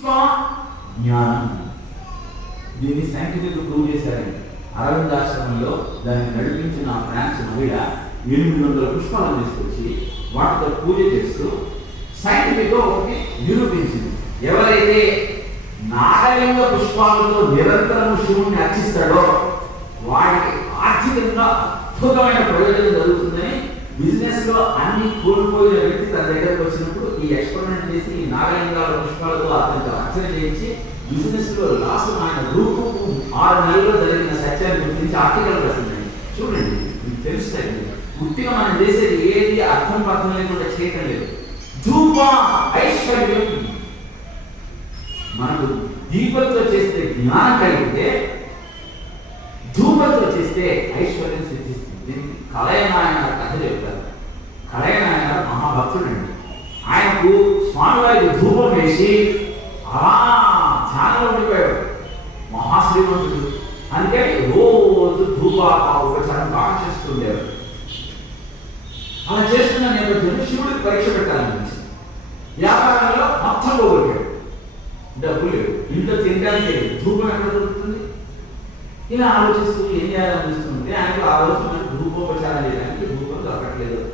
జ్ఞానం. దీన్ని scientific prove చేశారండి అరవింద్ ఆశ్రమంలో దాన్ని నడిపించిన ఫ్రాన్స్ మహిళ ఎనిమిది వందల పుష్పాలను తీసుకొచ్చి వాటితో పూజ చేస్తూ సైంటిఫిక్గా ఒకటి నిరూపించింది. ఎవరైతే నాగలింగ పుష్పాలతో నిరంతరం శివుణ్ణి అర్చిస్తాడో వాడికి ఆర్థికంగా అద్భుతమైన ప్రయోజనం జరుగుతుందని బిజినెస్లో అన్ని కోల్పోయిన వ్యక్తి తన దగ్గరకు వచ్చినప్పుడు ఈ ఎక్స్పెరిమెంట్ చేసి ఈ నాగలింగాల పుష్పాల అతనికి చేయించి బిజినెస్లో లాస్ ఆయన రూపు ఆరు నెలల్లో జరిగిన సత్యాన్ని గురించి ఆర్టికల్ రాసిందండి. చూడండి మీకు తెలుస్తుంది గుర్తిగా మనం చేసేది ఏది అర్థం పర్థం లేకుండా చేయటం లేదు. ధూప ఐశ్వర్యం. మనకు దీపంతో చేస్తే జ్ఞానం కలిగితే ధూపంతో చేస్తే ఐశ్వర్యం సిద్ధిస్తుంది. దీనికి కళయనాయన కథ చెప్తారు. కళయనాయన మహాభక్తుడండి. ఆయనకు స్వామివారికి ధూపం వేసి అలా ధ్యానంలో ఉండిపోయాడు. మహాశ్రీమంతుడు. అందుకని రోజు ధూప ఉపచారం బాగా చేస్తుండేవాడు. అలా చేస్తున్న నేపథ్యంలో శివుడికి పరీక్ష పెట్టాలనిపించింది వ్యాపారంలో మొత్తం పోగొట్టాడు. డబ్బులు లేవు. ఇంట్లో తినడానికి లేదు. ధూపం ఎక్కడ దొరుకుతుంది? ఇలా ఆలోచిస్తూ ఏం చేయాలనిపిస్తుంది? ఆయనకు ఆ రోజు ధూపోపచారం చేయడానికి ధూపం దొరకట్లేదు.